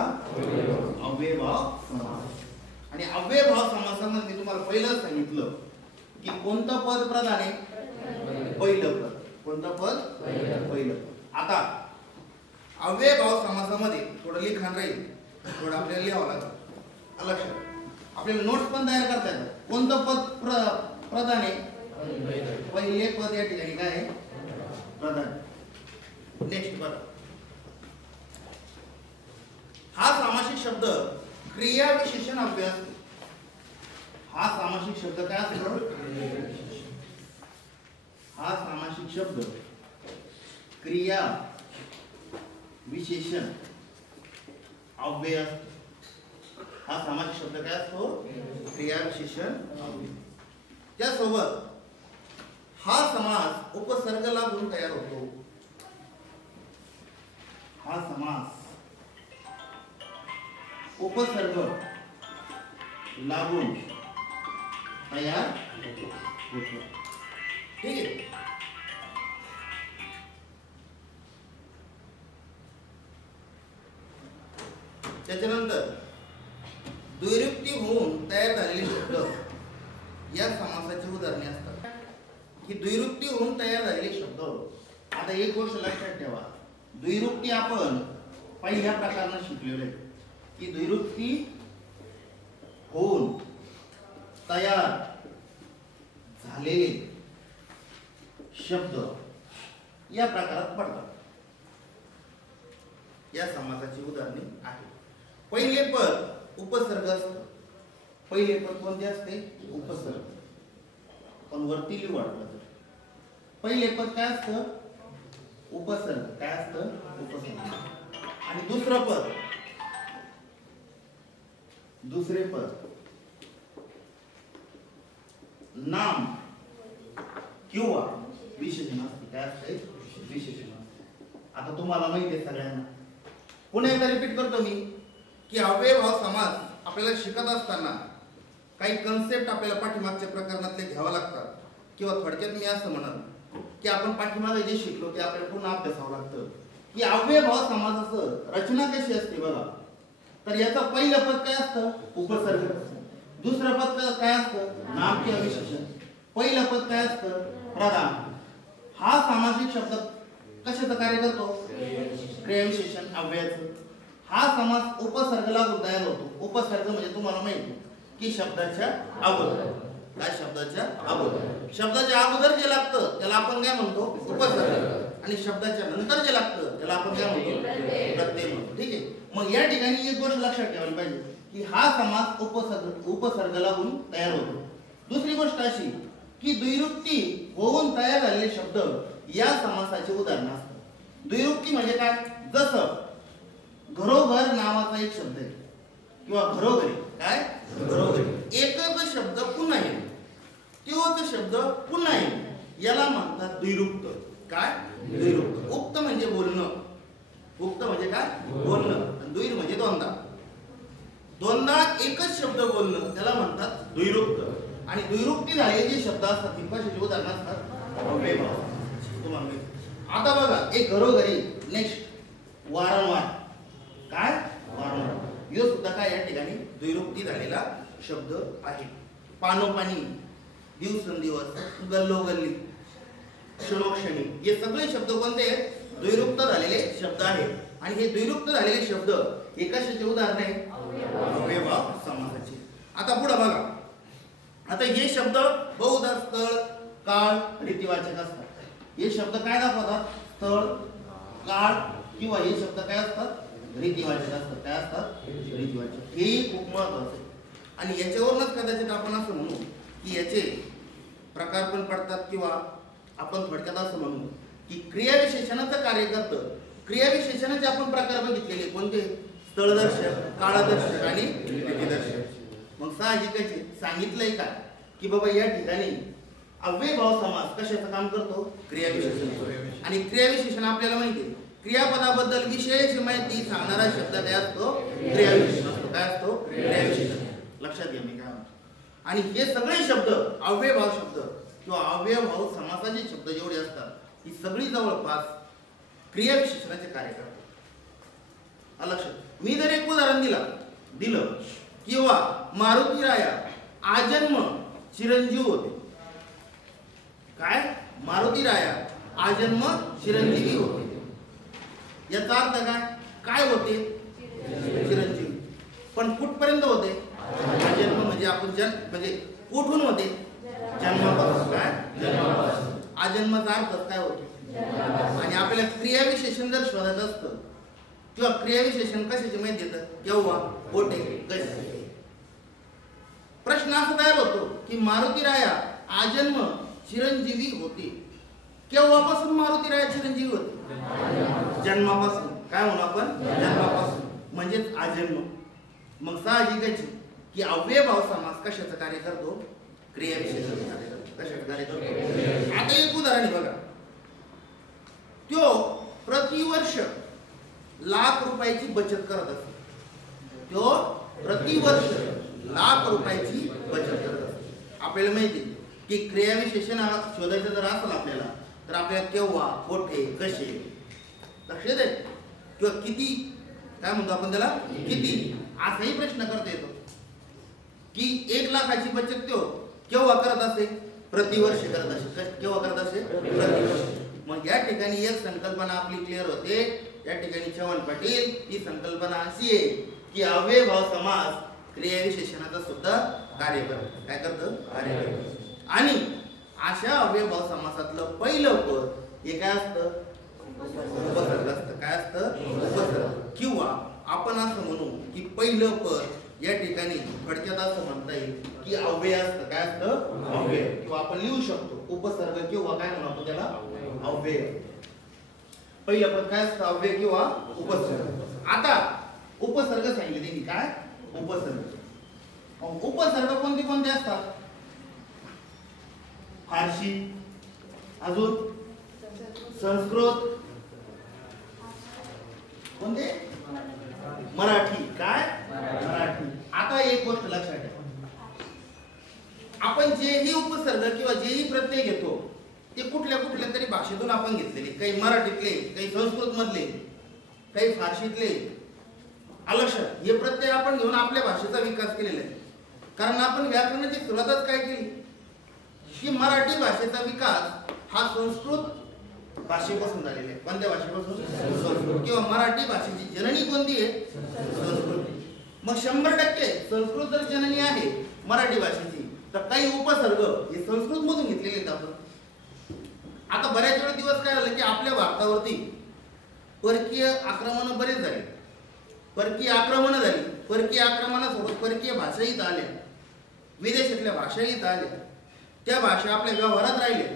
अव्ययभाव समास. आणि अव्ययभाव समासामध्ये मी तुम्हाला पहिलं सांगितलं की कोणतं पद प्रधान आहे? पहिलं पद. कोणतं पद? पहिलं पद. आता अव्ययभाव समासामध्ये थोडं लिखाण राहील, थोडं आपल्याला लिहावं लागतं. लक्षात. आपल्याला नोट्स पण तयार करता येतात. कोणतं पद प्रधान आहे? पहिले पद या ठिकाणी काय आहे? प्रधान. नेक्स्ट बघा, हा सामासिक शब्द क्रिया विशेषण अव्यय असतो. हा सामासिक शब्द काय असतो? हा सामासिक शब्द क्रिया विशेषण अव्यय असतो. हा सामासिक शब्द काय असतो? क्रिया विशेषण अव्यय. त्यासोबत हा समास उपसर्ग लागून तयार होतो. हा समास उपसर्ग लागून तयार होतो. ठीक आहे. त्याच्यानंतर द्विरुक्ती होऊन तयार झालेले शब्द या समासाची उदाहरणे असतात. की द्विरुक्ती होऊन तयार झालेले शब्द. आता एक गोष्ट लक्षात ठेवा, द्विरुक्ती आपण पहिल्या प्रकारानं शिकलेलो आहे की द्विरुक्ती होऊन तयार झालेले शब्द या प्रकारात पडतात. या समासाची उदाहरणे आहेत. पहिले पद उपसर्ग असतं. पहिले पद कोणते असते? उपसर्ग. पण वरती लिहू वाटलं तर पहिले पद काय असतं? उपसर्ग. काय असतं? उपसर्ग. आणि दुसरं पद, दुसरे पद नाम किंवा विशेषण असते. काय असते? विशेषण असते. आता तुम्हाला माहिती आहे सगळ्यांना, पुन्हा एकदा रिपीट करतो मी की अव्ययभाव समास आपल्याला शिकत असताना काही कन्सेप्ट आपल्याला पाठीमागच्या प्रकरणातले घ्यावं लागतात. किंवा थोडक्यात मी असं म्हणत की आपण पाठीमागे जे शिकलो ते आपल्याला पुन्हा अभ्यासावं लागतं. की अव्ययभाव समासाचं रचना कशी असते बघा. तर याचं पहिलं पद काय असतं? उपसर्ग. दुसरं पद काय असतं? नाम किंवा विशेषण. पहिलं पद काय असतं? प्रधान. हा सामासिक शब्द कशाचं कार्य करतो? क्रियाविशेषण अव्ययाचं. हा समास उपसर्ग लागून तयार होतो. उपसर्ग म्हणजे तुम्हाला माहिती की शब्दाच्या अगोदर. काय? शब्दाच्या अगोदर. शब्दाच्या अगोदर जे लागतं त्याला आपण काय म्हणतो? उपसर्ग. आणि शब्दाच्या नंतर जे लागतं त्याला आपण काय म्हणतो? प्रत्यय म्हणतो. ठीक आहे. मग या ठिकाणी एक गोष्ट लक्षात ठेवायला पाहिजे की हा समास उपसर्ग लागून तयार होतो. दुसरी गोष्ट अशी की द्विरुक्ती होऊन तयार झालेले शब्द या समासाचे उदाहरण असतात. द्विरुक्ती म्हणजे काय? जसं घरोघर नावाचा एक शब्द आहे किंवा घरोघरी. काय? घरोघरी. एकच शब्द पुन्हा येईल, तोच शब्द पुन्हा येईल, याला म्हणतात द्विरुक्त. काय? द्विरुक्त. उक्त म्हणजे बोलणं. उक्त म्हणजे काय? बोलणं. द्विर म्हणजे दोनदा. दोनदा एकच शब्द बोलणं त्याला म्हणतात द्विरुक्त. आणि द्विरुक्ती झालेले शब्द असतात ती कशाची उदाहरणं असतात? अव्ययभाव. तुम्हाला आता बघा, एक घरोघरी. नेक्स्ट वारंवार. काय? वारंवार. यो सुद्धा काय या ठिकाणी द्विरुक्ती झालेला शब्द आहे. पानोपानी, दिवसेंदिवस, गल्लोगल्ली, क्षणोक्षणी, हे सगळे शब्द कोणते आहेत? द्विरुक्त झालेले शब्द आहेत. आणि हे द्विरुक्त झालेले शब्द हे कशाचे उदाहरण आहे? अव्ययभाव समासाचे. आता पुढे बघा. आता हे शब्द बहुधा स्थळ, काळ, रीतिवाचक असतात. हे शब्द काय दाखवतात? स्थळ, काळ किंवा हे शब्द काय असतात? रीतिवाचक असतात. काय असतात? रीतिवाचक. हे खूप महत्वाचं आहे. आणि याच्यावरूनच कदाचित आपण असं म्हणू की याचे प्रकार पण पडतात किंवा आपण थोडक्यात असं म्हणू की क्रियाविशेषणाचं कार्य करतं क्रियाविशेषणाचे आपण प्रकार बघितलेले कोणते? स्थळदर्शक, काळदर्शक आणि विधिदर्शक. मग साहजिकच सांगितलंय का की बाबा या ठिकाणी अव्ययभाव समास कशाचं काम करतो? क्रियाविशेषण. आणि क्रियाविशेषण आपल्याला माहिती आहे, क्रियापदाबद्दल विशेष माहिती सांगणारा शब्द काय असतो? क्रियाविशेषण असतो. काय असतो? क्रियाविशेषण. लक्षात घ्या मी काय म्हणतो. आणि हे सगळे शब्द अव्ययभाव शब्द किंवा अव्ययभाव समासाचे शब्द जेवढे असतात ही सगळी जवळपास क्रियाविशेषणाचे कार्य करतात. लक्षात. मी जर एक उदाहरण दिलं किंवा मारुती राया आजन्म चिरंजीव होते. काय? मारुती राया आजन्म चिरंजीवी होते. याचा अर्थ काय होते? चिरंजीवी. पण कुठपर्यंत होते? आजन्म म्हणजे आपण म्हणजे कुठून होते? जन्मापासून. काय? जन्मापासून. आजन्माचा अर्थ काय होतो? आणि आपल्याला क्रियाविशेषण जर शोधायचं असतं किंवा क्रियाविशेषण कशाची माहिती देतं? केव्हा, कोठे, कसे. प्रश्न असा तयार होतो की मारुती राया आजन्म चिरंजीवी होते. केव्हापासून मारुती राया चिरंजीवी होते? जन्मापासून. काय म्हणू आपण? जन्मापासून म्हणजेच आजन्म. मग साहजिकच की अव्ययभाव समास कशाचं कार्य करतो? क्रियाविशेषणाचं कार्य करतो. कशाचं कार्य करतो? आता एक उदाहरण बघा. तो प्रतिवर्ष ₹1,00,000 बचत करत असतो. तो प्रतिवर्ष ₹1,00,000 बचत करत असतो. आपल्याला माहिती की क्रियाविशेषण शोधायचं जर असेल आपल्याला तर आपल्याला केव्हा, कोठे, कसे, लक्षात आहे किंवा किती, काय म्हणतो आपण त्याला, किती, असाही प्रश्न करता येतो. की 1,00,000ची बचत तो केव्हा करत असे? प्रतिवर्ष करत असे. केव्हा करत असे? प्रतिवर्ष. मग या ठिकाणी एक संकल्पना आपली क्लिअर होते. या ठिकाणी चव्हाण पाटील ही संकल्पना अशी आहे की अव्ययभाव समास क्रियाविशेषणाचा सुद्धा कार्य करतो. काय करतं? कार्य करतं. आणि अशा अव्ययभाव समासातलं पहिलं पद हे काय असतं? उपसर्ग असतं. काय असतं? उपसर्ग. किंवा आपण असं म्हणू की पहिलं पद या ठिकाणी थोडक्यात असं म्हणता येईल की अव्यय असतं. काय असतं? अव्यय. किंवा आपण लिहू शकतो उपसर्ग किंवा काय म्हणू आपण त्याला? अव्यय. पहिलं पद काय असतं? अव्यय किंवा उपसर्ग. आता उपसर्ग सांगितले त्यांनी. काय? उपसर्ग. उपसर्ग कोणते कोणते असतात? फारसी, अजून संस्कृत, कोणते? मराठी. काय? मराठी. आता एक गोष्ट लक्षात ठेवा, आपण जेही उपसर्ग किंवा जेही प्रत्यय घेतो ते कुठल्या कुठल्या तरी भाषेतून आपण घेतलेले. काही मराठीतले, काही संस्कृत मधले, काही फारशीतले. लक्षात. हे प्रत्यय आपण घेऊन आपल्या भाषेचा विकास केलेला आहे. कारण आपण व्याकरणाची सुरुवातच काय केली की मराठी भाषेचा विकास हा संस्कृत भाषेपासून झालेला आहे. कोणत्या भाषेपासून? संस्कृत. किंवा मराठी भाषेची जननी कोणती आहे? संस्कृत. मग 100% संस्कृत जर जननी आहे मराठी भाषेची तर काही उपसर्ग हे संस्कृत मधून घेतलेले आहेत आपण. आता बऱ्याच वेळा दिवस काय झालं की आपल्या भारतावरती परकीय आक्रमण बरेच झाले. परकीय आक्रमण झाली. परकीय आक्रमणासोबत परकीय भाषाही इथं आल्या. विदेशातल्या भाषाही इथं आल्या. त्या भाषा आपल्या व्यवहारात राहिल्या.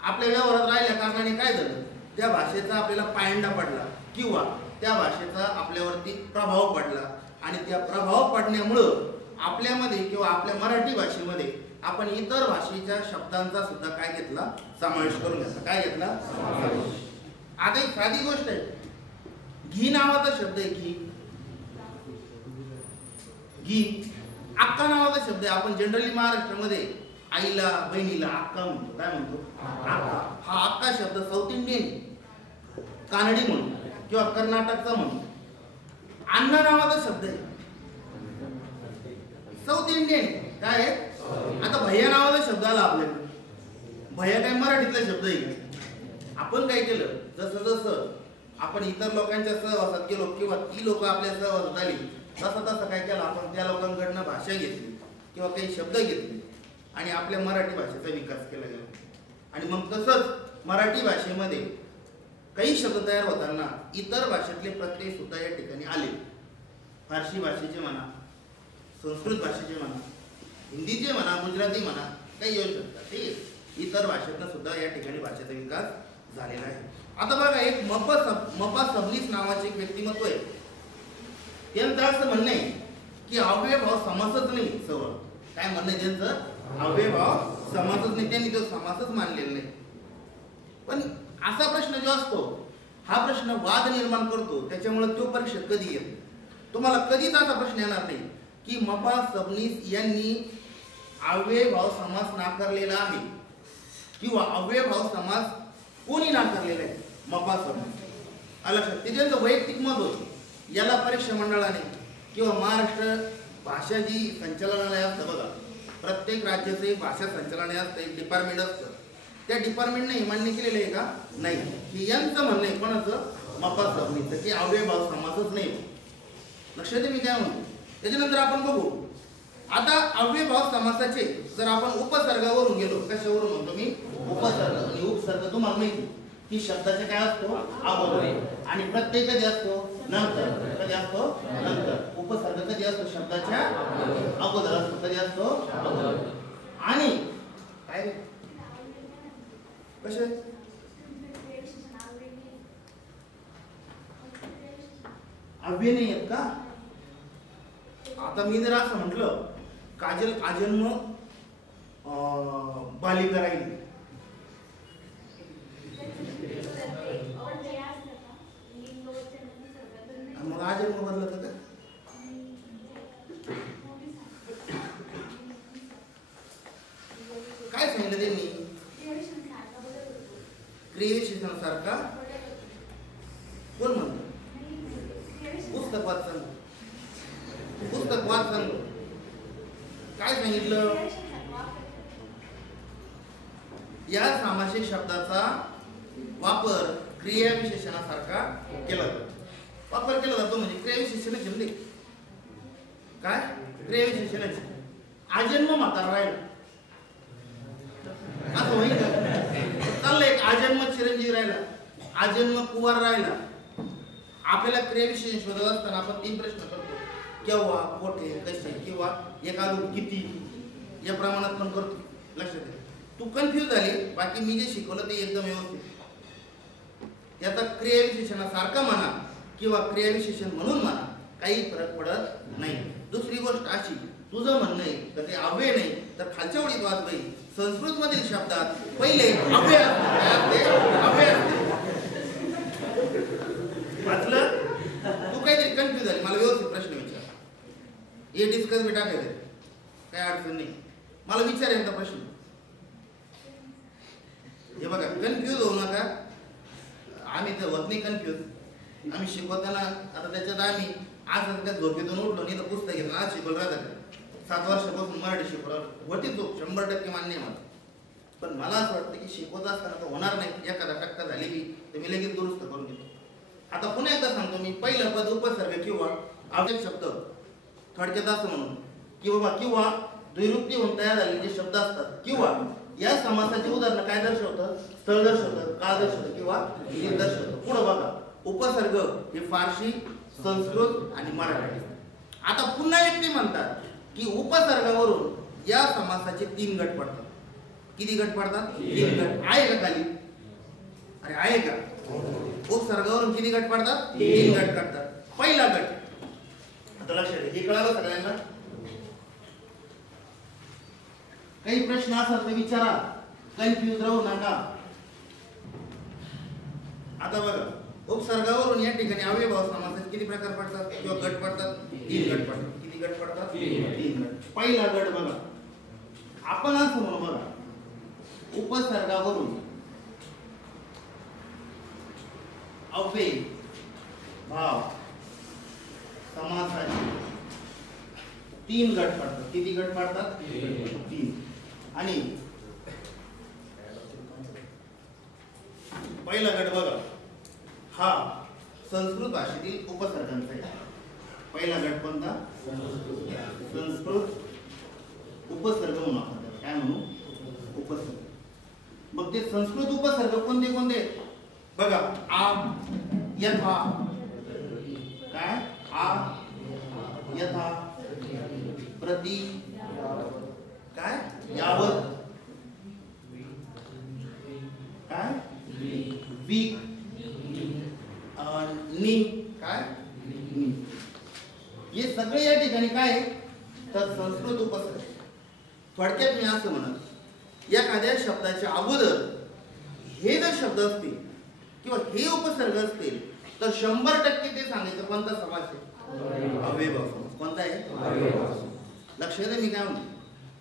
आपल्या व्यवहारात राहिल्या कारणाने काय झालं? त्या भाषेचा आपल्याला पायंडा पडला किंवा त्या भाषेचा आपल्यावरती प्रभाव पडला. आणि त्या प्रभाव पडण्यामुळं आपल्यामध्ये किंवा आपल्या मराठी भाषेमध्ये आपण इतर भाषेच्या शब्दांचा सुद्धा काय घेतला? समावेश करून घेतला. काय घेतला? आता एक साधी गोष्ट आहे. घी नावाचा शब्द आहे. घी अक्का नावाचा शब्द आहे. आपण जनरली महाराष्ट्रामध्ये आईला, बहिणीला अक्का म्हणतो. काय म्हणतो? अक्का. हा अक्का शब्द साऊथ इंडियन, कानडी म्हणून किंवा कर्नाटकचा म्हणून. अण्णा नावाचा शब्द आहे. South Indian. काय आहे? आता भैया नावाचा शब्द आला आपल्याकडे. भैया काय मराठीतला शब्द आहे. आपण काय केलं? जसं जसं आपण इतर लोकांच्या सहवासात गेलो किंवा ती लोक आपल्या सहवासात आली तसं तसं काय केलं आपण? त्या लोकांकडनं भाषा घेतली किंवा काही शब्द घेतले आणि आपल्या मराठी भाषेचा विकास केला गेला. आणि मग तसंच मराठी भाषेमध्ये काही शब्द तयार होताना इतर भाषेतले प्रत्यय सुद्धा या ठिकाणी आले. फारसी भाषेचे म्हणा, संस्कृत भाषेचे म्हणा, हिंदीचे म्हणा, गुजराती म्हणा, काही येऊ शकतात. ते इतर भाषेतनं सुद्धा या ठिकाणी भाषेचा विकास झालेला आहे. आता बघा, एक मपा सबनीस नावाचे एक व्यक्तिमत्व आहे. त्यांचं असं म्हणणं आहे की अव्ययभाव समासच नाही. सवय काय म्हणणं आहे त्यांचं? अव्ययभाव समासच नाही. त्यांनी तो समासच मानलेला नाही. पण असा प्रश्न जो असतो, हा प्रश्न वाद निर्माण करतो. त्याच्यामुळे तो परीक्षेत कधी येतो, तुम्हाला कधीच असा प्रश्न येणार नाही की मपा सबनीस यांनी अव्ययभाव समास नाकारलेला आहे किंवा अव्ययभाव समास कोणी नाकारलेला आहे. मपा सबनीस लक्षात, ते त्यांचं वैयक्तिक मत होतं. याला परीक्षा मंडळाने किंवा महाराष्ट्र भाषा जी संचालनालय असतं बघा, प्रत्येक राज्याचं एक भाषा संचालनालय असतं, एक डिपार्टमेंट असतं. त्या डिपार्टमेंटने हे मान्य केलेलं आहे का? नाही. की यांचं म्हणणं आहे, कोणाचं? मपा सबनीचं, की अव्ययभाव समासच नाही. लक्षात मी काय म्हणतो. त्याच्यानंतर आपण बघू आता अव्ययभाव समासाचे जर आपण उपसर्गावरून गेलो. कशावरून म्हणतो मी? उपसर्ग. आणि उपसर्ग तुम्हाला माहिती की शब्दाचे काय असतो? अगोदर. आणि प्रत्यय कधी असतो? नंतर. कधी असतो? नंतर. उपसर्ग कधी असतो? शब्दाच्या अगोदर असतो. कधी असतो? अगोदर. आणि काय रे कसे अव्यय नाही आहेत का? आता मी जर असं म्हटलं, काजल आजन्म बालिका राहील, मग आजन्म बदलत का? काय सांगितलं त्यांनी? क्रियाविशेषणासारखा. कोण म्हणतो? पुस्तक वाचन. पुस्तक वाचन काय सांगितलं? या सामासिक शब्दाचा वापर क्रियाविशेषणासारखा केला जातो. वापर केला जातो म्हणजे क्रियाविशेषणाची म्हणजे काय? क्रियाविशेषणाची. आजन्म म्हातारा राहिला असं होईल का? चाललं एक आजन्म चिरंजीव राहिला, आजन्म कुवार राहिला. आपल्याला क्रियाविशेषण शोधत असताना आपण 3 प्रश्न करतो. केव्हा, कोठे, कसे किंवा एखादं किती या प्रमाणात पण करतो. लक्षात ठेव. तू कन्फ्यूज झाली, बाकी मी जे शिकवलं ते एकदम व्यवस्थित. याचा क्रियाविशेषणासारखा म्हणा किंवा क्रियाविशेषण म्हणून म्हणा, काही फरक पडत नाही. दुसरी गोष्ट अशी, तुझं म्हणणं आहे तर ते अव्यय नाही तर खालच्या ओळीत वाच बाई. संस्कृत मधील शब्दात पहिले अव्यय असते. वाचलं? तू काहीतरी कन्फ्यूज झाली, मला व्यवस्थित प्रश्न विचार. हे डिस्कस मी टाकायचं, काय अडचण नाही. मला विचार एकदा प्रश्न. हे बघा, कन्फ्यूज होऊ नका. आम्ही तर होत नाही कन्फ्यूज. आम्ही शिकवताना आता त्याच्यात आम्ही आज त्या झोपेतून उठलो नाही तर पुस्तक घेतलं, आज शिकवलं राहतात. 7 वर्षापासून मराठी शिकवलं होती तो 100% मान्य आहे मला. पण मला असं वाटतं की शिकवत असताना तर होणार नाही. एखादा टक्का झाली की तर मी लगेच दुरुस्त करून घेतो. आता पुन्हा एकदा सांगतो मी, पहिलं पद उपसर्ग किंवा अव्यय शब्द थोडक्यात असं म्हणून किंवा द्विरुक्ती होऊन तयार झालेले जे शब्द असतात किंवा या समासाचे उदाहरण काय दर्शवतं? स्थळ दर्शवतं, काळ दर्शवतं किंवा दिन दर्शवतं. पुढे बघा, उपसर्ग हे फारसी, संस्कृत आणि मराठी. आता पुन्हा एक ते म्हणतात की उपसर्गावरून या समासाचे 3 गट पडतात. किती गट पडतात? 3 गट. आहे का खाली? अरे आहे का? उपसर्गावरून किती गट पडतात? 3 गट पडतात. पहिला गट, आता लक्षात घ्या, हे कळालं सगळ्यांना? काही प्रश्न असेल तर विचारा, कन्फ्यूज राहू नका. आता बघा, उपसर्गावरून या ठिकाणी अव्ययभाव समासाचे किती प्रकार पडतात किंवा गट पडतात? 3 गट पडतात. किती गट पडतात? 3 गट. पहिला गट बघा, आपण असं म्हणू बघा, उपसर्गावरून अव्यय भाव समासाचे 3 गट पडतात. किती गट पडतात? 3. आणि पहिला गट बघा, हा संस्कृत भाषेतील उपसर्गांचा आहे. पहिला गट कोणता? संस्कृत उपसर्ग म्हणून आपण काय म्हणू? उपसर्ग. मग ते संस्कृत उपसर्ग कोणते कोणते? बघा, आ, यथा, काय? आ, यथा, प्रति, काय? यावत, काय? वीक, सगळे या ठिकाणी काय आहे तर संस्कृत उपसर्ग. थोडक्यात मी असं म्हणत एखाद्या शब्दाच्या अगोदर हे जर शब्द असतील किंवा हे उपसर्ग असतील तर 100% ते सांगायचं कोणता समास आहे अव्ययभाव समास. कोणता आहे लक्ष द्या मी काय म्हणतो.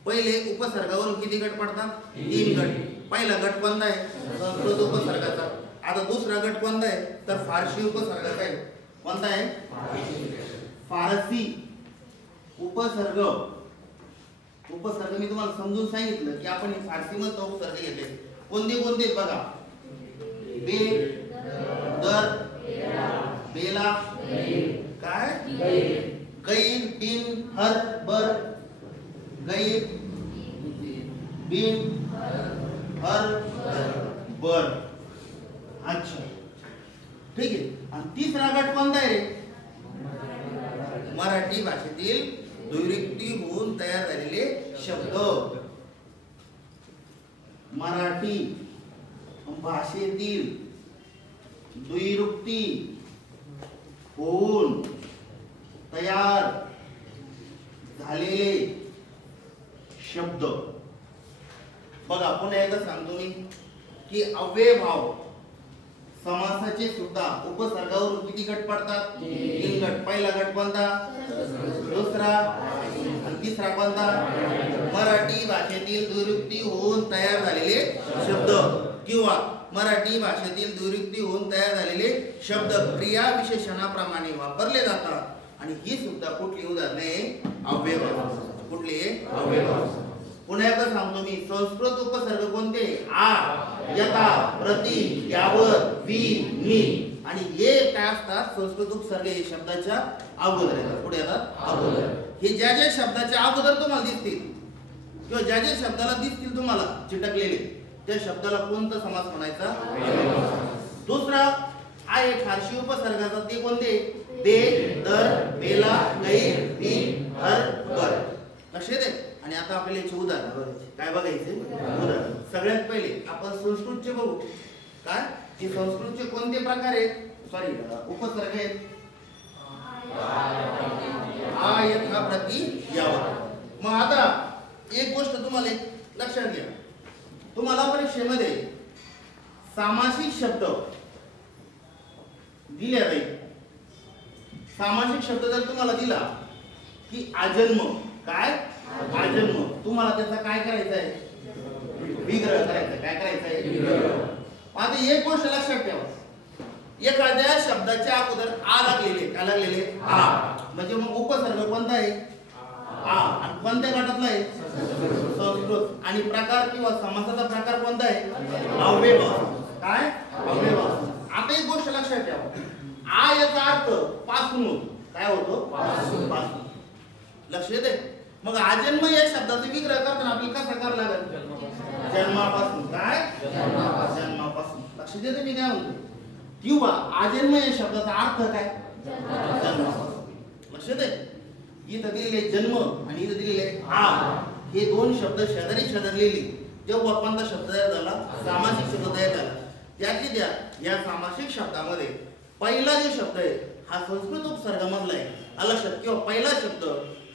पहिले उपसर्गावरून किती गट पडतात 3 गट. पहिला गट कोणता आहे संस्कृत उपसर्गाचा. आता दुसरा गट कोणता आहे तर फारसी उपसर्गाचा आहे. कोणता आहे फारसी उपसर्ग. उपसर्ग मी तुम्हाला समजून सांगितलं की आपण फारसी मध्ये उपसर्ग घेतले कोणते कोणते बघा. बे दर बेला काय गैर बिन हर बर गैर बिन हर बर. अच्छा ठीक आहे. आणि तिसरा गट कोणता आहे रे मराठी भाषेतील द्विरुक्ती होऊन तयार झालेले शब्द. मराठी भाषेतील द्विरुक्ती होऊन तयार झालेले शब्द. बघा पुन्हा एकदा सांगतो मी की अव्ययभाव समासाचे सुद्धा उपसर्गावरून किती गट पडतात 3 गट. पहिला गट कोणता दुसरा आणि तिसरा कोणता मराठी भाषेतील द्विरुक्ती होऊन तयार झालेले शब्द किंवा मराठी भाषेतील द्विरुक्ती होऊन तयार झालेले शब्द क्रिया विशेषणाप्रमाणे वापरले जातात आणि ही सुद्धा कुठली उदाहरणे अव्ययभाव. कुठली अव्ययभाव. पुन्हा एकदा सांगतो मी संस्कृत उपसर्ग कोणते आ यथा प्रति यावर वि मी आणि हे काय असतात संस्कृत उपसर्ग हे शब्दाच्या अगोदर येतात. पुढे येतात अगोदर. हे ज्या ज्या शब्दाच्या अगोदर तुम्हाला दिसतील किंवा ज्या ज्या शब्दाला दिसतील तुम्हाला चिटकलेले त्या शब्दाला कोणता समास म्हणायचा. दुसरा आहे फारसी उपसर्गाचा ते कोणते बे दर बेला गैर बिन हर बर. लक्ष दे. आणि आता आपल्याला याचे उदाहरण बघायचे. काय बघायचे उदाहरण. सगळ्यात पहिले आपण संस्कृतचे बघू. काय हे संस्कृतचे कोणते प्रकार आहेत सॉरी उपसर्ग आहेत. आ यथा प्रति यावर. मग आता एक गोष्ट तुम्हाला लक्षात घ्या. तुम्हाला परीक्षेमध्ये सामासिक शब्द दिले जाईल. सामासिक शब्द जर तुम्हाला दिला की आजन्म काय आजन्म तुम्हाला त्याचा काय करायचं आहे विग्रह करायचा. काय करायचं आहे. आता एक गोष्ट लक्षात ठेवा. एखाद्या शब्दाच्या अगोदर आ लागलेले काय लागलेले आ म्हणजे मग उपसर्ग कोणता आहे आ आणि कोणत्या गटातला आहे संस्कृत. आणि प्रकार किंवा समासाचा प्रकार कोणता आहे अव्ययभाव. काय अव्ययभाव. आता एक गोष्ट लक्षात ठेवा. आ याचा अर्थ पासून काय होतो पासून. लक्ष दे. मग आजन्म या शब्दाचा विग्रह करताना आपल्याला कसा करावा लागेल जन्मापासून. काय जन्मापासून. लक्ष देते मी काय म्हणतो. किंवा आजन्म या शब्दाचा अर्थ काय जन्मापासून. लक्ष दे. इथं दिलेले जन्म आणि इथं दिलेले आ हे दोन शब्द शेजारी शेजारलेली जेव्हा कोणता शब्द तयार झाला सामासिक शब्द तयार झाला त्यातली त्या या सामासिक शब्दामध्ये पहिला जो शब्द आहे हा संस्कृत उपसर्गामधला आहे. लक्षात किंवा पहिला शब्द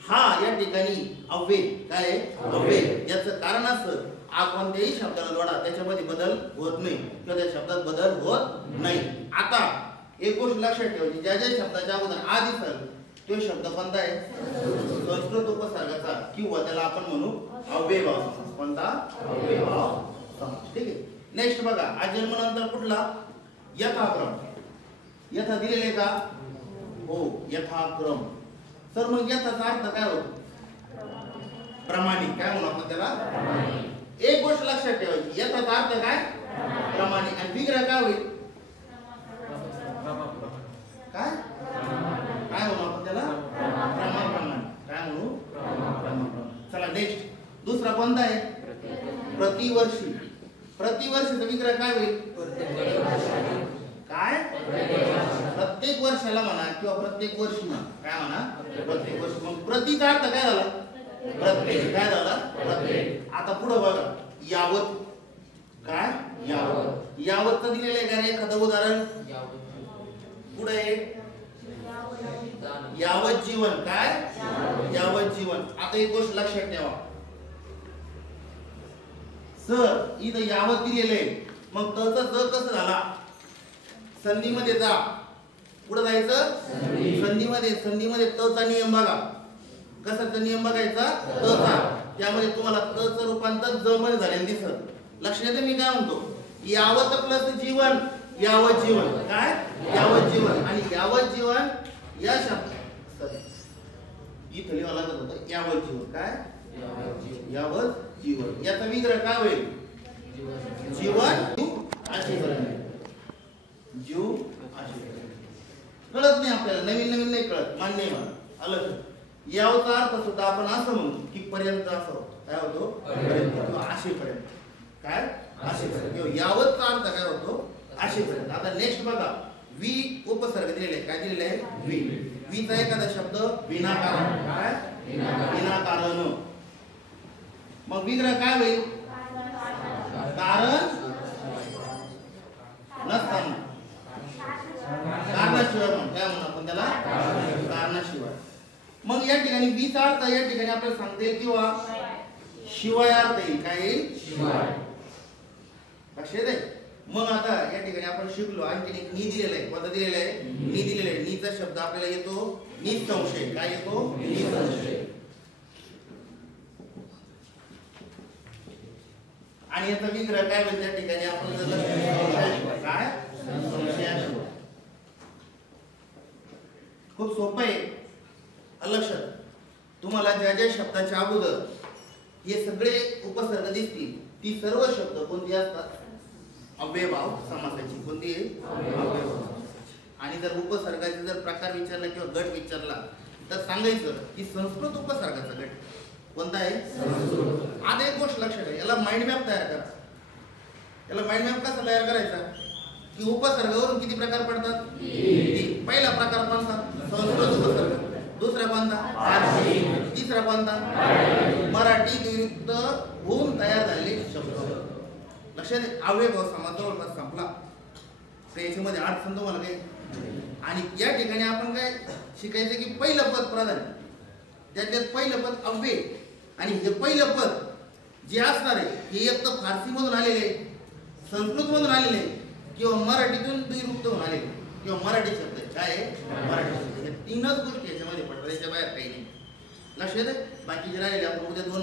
हा या ठिकाणी अव्यय काय अव्यय. याचं कारण असं आ कोणत्याही शब्दाला जोडा त्याच्यामध्ये बदल होत नाही किंवा त्या शब्दात बदल होत नाही. आता एक गोष्ट लक्षात ठेवायची. ज्या ज्या शब्दाच्या अगोदर आ दिसेल तो शब्द कोणता आहे संस्कृत उपसर्गाचा किंवा त्याला आपण म्हणू अव्ययभाव समास. कोणता अव्ययभाव समास. ठीक आहे. नेक्स्ट बघा आजन्म नंतर कुठला यथाक्रम. यथा दिलेले का हो यथाक्रम. सर मग यथाचा अर्थ काय होतो प्रमाणित. काय म्हणू आपण त्याला एक गोष्ट लक्षात ठेवायची. यथाचा अर्थ काय प्रमाणित आणि विग्रह काय होईल काय काय म्हणू आपण त्याला प्रमाण. काय म्हणू प्रमाण. चला नेक्स्ट दुसरा कोणता आहे प्रतिवर्षी. प्रतिवर्षीचा विग्रह काय होईल काय प्रत्येक वर्षाला म्हणा किंवा प्रत्येक वर्षी म्हणा. काय म्हणा प्रत्येक वर्ष. मग प्रतिचा अर्थ काय झाला प्रत्येक. काय झाला प्रत्येक. आता पुढे बघा यावत. काय यावत. यावतचं दिलेलं आहे का रे एखादं उदाहरण पुढे यावत जीवन. काय यावत जीवन. आता एक गोष्ट लक्षात ठेवा सर, इथं यावत दिलेलं आहे, मग तचा ज कसं झाला? संधीमध्ये जा. पुढे जायचं संधीमध्ये. संधीमध्ये तचा नियम बघा. कसाचा नियम बघायचा? तचा. त्यामध्ये तुम्हाला तचं रूपांतर ज मध्ये झालेलं दिसत. लक्षात येते मी काय म्हणतो? यावत प्लस जीवन, यावत जीवन. काय यावत जीवन. आणि यावत जीवन या शब्द इथं लिहावं लागत होतं यावत जीवन. काय यावत जीवन. याचा विग्रह काय होईल? जीवन असे जीव असे. कळत नाही आपल्याला, नवीन नवीन नाही कळत, मान्य आहे मला, आलं. यावचा अर्थ सुद्धा आपण असं म्हणू की पर्यंत असं काय होतो? पर्यंत. असेपर्यंत. काय असेपर्यंत. यावतचा अर्थ काय होतो? असेपर्यंत. आता नेक्स्ट बघा, वी उपसर्ग दिलेले. काय दिलेले आहे? वी. वीचा एखादा शब्द विनाकारण. काय विनाकारण. मग विग्रह काय होईल? कारण नसताना. कारणाशिवाय म्हण. काय म्हणून आपण त्याला? कारणाशिवाय. मग या ठिकाणी वीचा अर्थ या ठिकाणी आपल्याला सांगता येईल किंवा शिवाय अर्थ येईल. काय येईल? शिवाय. लक्षात आहे. मग आता या ठिकाणी आपण शिकलो आणखी एक नी दिलेला आहे. कोणता दिलेला आहे? नी दिलेला आहे. नीचा शब्द आपल्याला येतो निसंशय. काय येतो? निसंशय. आणि याचा विग्रह काय होईल? त्या ठिकाणी आपण काय संशयाशिवाय. खूप सोपं आहे. लक्षात तुम्हाला ज्या ज्या शब्दाच्या अगोदर हे सगळे उपसर्ग दिसतील ती सर्व शब्द कोणती असतात? अव्ययभाव समासाची. कोणती आहे? अव्ययभाव. आणि जर उपसर्गाचे जर प्रकार विचारला किंवा गट विचारला तर सांगायचं की संस्कृत उपसर्गाचा गट कोणता आहे? संस्कृत. आता एक गोष्ट लक्षात आहे, याला माइंड मॅप तयार करा. याला माइंड मॅप कसा तयार करायचा? की उपसर्गावरून किती प्रकार पडतात? पहिला प्रकार कोणता? संस्कृत उपसर्ग. दुसरा कोणता? फारसी. तिसरा कोणता? मराठी विरुद्ध होऊन तयार झालेले शब्द. लक्षात आहे. अव्ययभाव समास जवळपास संपला. तर याच्यामध्ये अडचण तुम्हाला काही. आणि या ठिकाणी आपण काय शिकायचं की पहिलं पद प्राधान्य. त्याच्यात पहिलं पद अव्यय. आणि हे पहिलं पद जे असणार आहे हे एक तर फारसी मधून आलेले, संस्कृत मधून आलेले किंवा मराठीतून द्विरुक्त होऊन आलेले किंवा मराठी शब्द आहे. काय आहे? मराठी शब्द. तीनच गोष्टी याच्यामध्ये पडतात, याच्या बाहेर काही नाही. लक्षात आहे. बाकीचे राहिले आपण उद्या 2